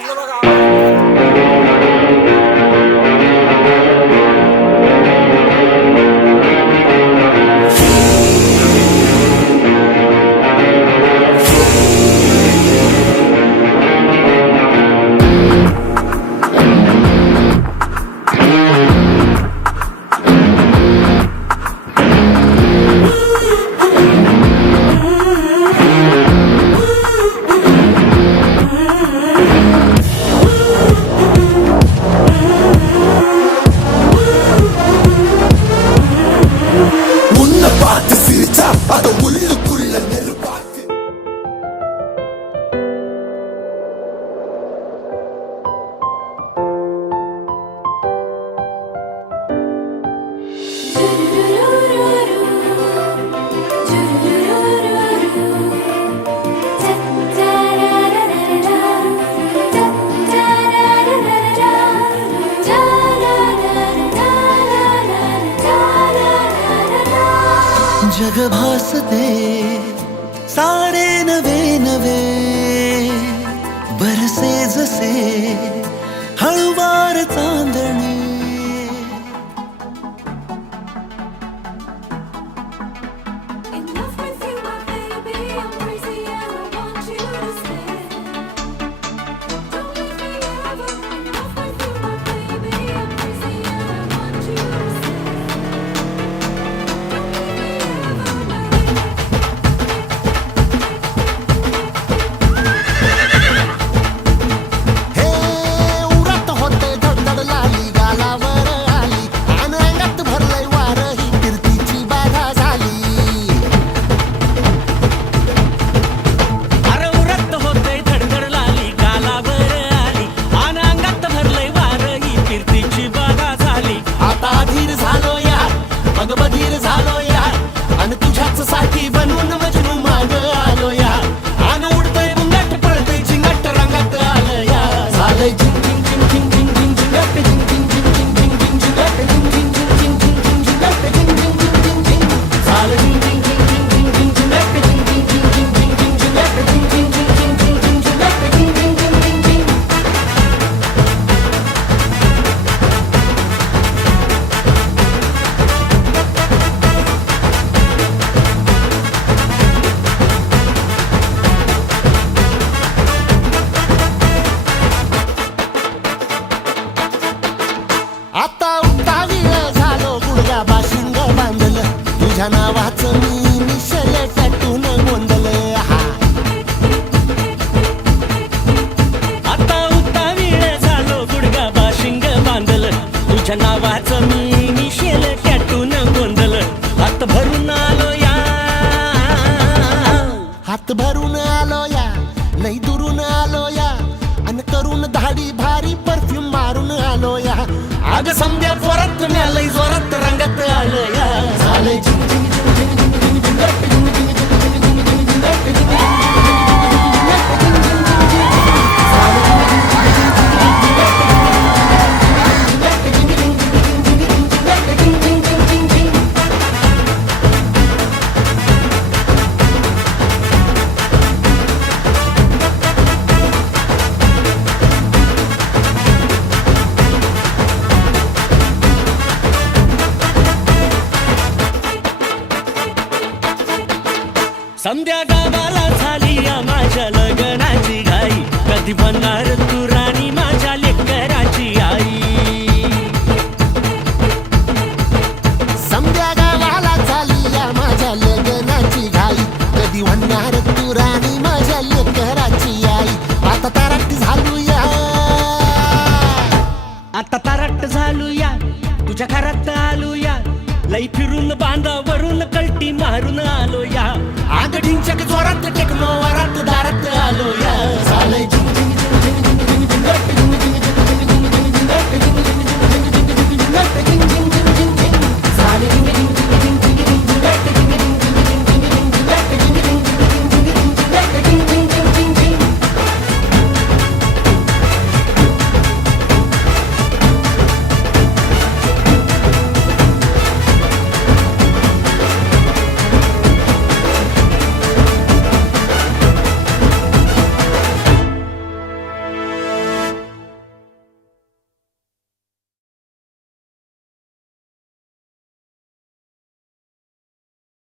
चांगलं बघा. உன்னை பார்த்து சிரிச்சா அத உள்ளுக்குள்ள நெருப்பாக்கு. जग भासते सारे नवे नवे बरसे जसे हळुवार चांदणे. Enough with you, my baby. I'm crazy and I want you to stay. Don't leave me ever. Enough with you, my baby. I'm crazy and I want you to stay. Don't leave me हे उरत होते धडधड लाली गालावर आली आणि अंगात भरलंय वार ही कीर्तीची बाधा झाली. अरे उरत होते धडधड लाली गालावर आली आणि अंगात भरलंय वार ही कीर्तीची बाधा झाली. आता अधीर झालो यार मग बधीर झालो यार आणि तुझ्याच साठी बनवून मजनू माग आलो यार. आणि उडतंय बुंगाट पळतंय झिंगाट रंगात आलं यार. झालंय झिंग झिंग झिंग झिंग झिंग झिंग झिंगाट झिंग झिंग झिंग झिंग झिंग झिंग झिंगाट झिंग झिंग झिंग झिंग झिंग झिंग झिंगाट झिंग झिंग झिंग झिंग झिंग. झालं झिंग झिंग झिंग झिंग झिंग झिंग झिंगाट झिंग झिंग झिंग झिंग झिंग झिंग झिंगाट झिंग झिंग झिंग झिंग झिंग झिंग झिंगाट झिंग झिंग झिंग झिंग झिंग. आता उतावीळ झालो गुडघा बाशिंग बांधलं तुझ्या नावाचं मी निशल टॅटून गोंधलं. आता उतावीळ झालो गुडगा बाशिंग बांधलं तुझ्या नावाचं मी मिशेल टॅटून गोंधलं. हात भरून आलो या हात भरून आलो या लई दुरून आलो या आणि करून धाडी भारी परफ्यूम मारून आलो या. अग समद्या परत लई जोरात रंगात आलं या. झालंय झिंग झिंग झिंग झिंग झिंग झिंग झिंगाट झिंग झिंग झिंग झिंग झिंग झिंग झिंगाट झिंग झिंग झिंग झिंग झिंग झिंग झिंग झिंग. संध्या गावाला झाली या माझ्या लग्नाची घाई. कधी बनणार तू राणी माझ्या लेकराची आई. समद्या गावाला झाली या माझ्या लग्नाची घाई कधी म्हणणार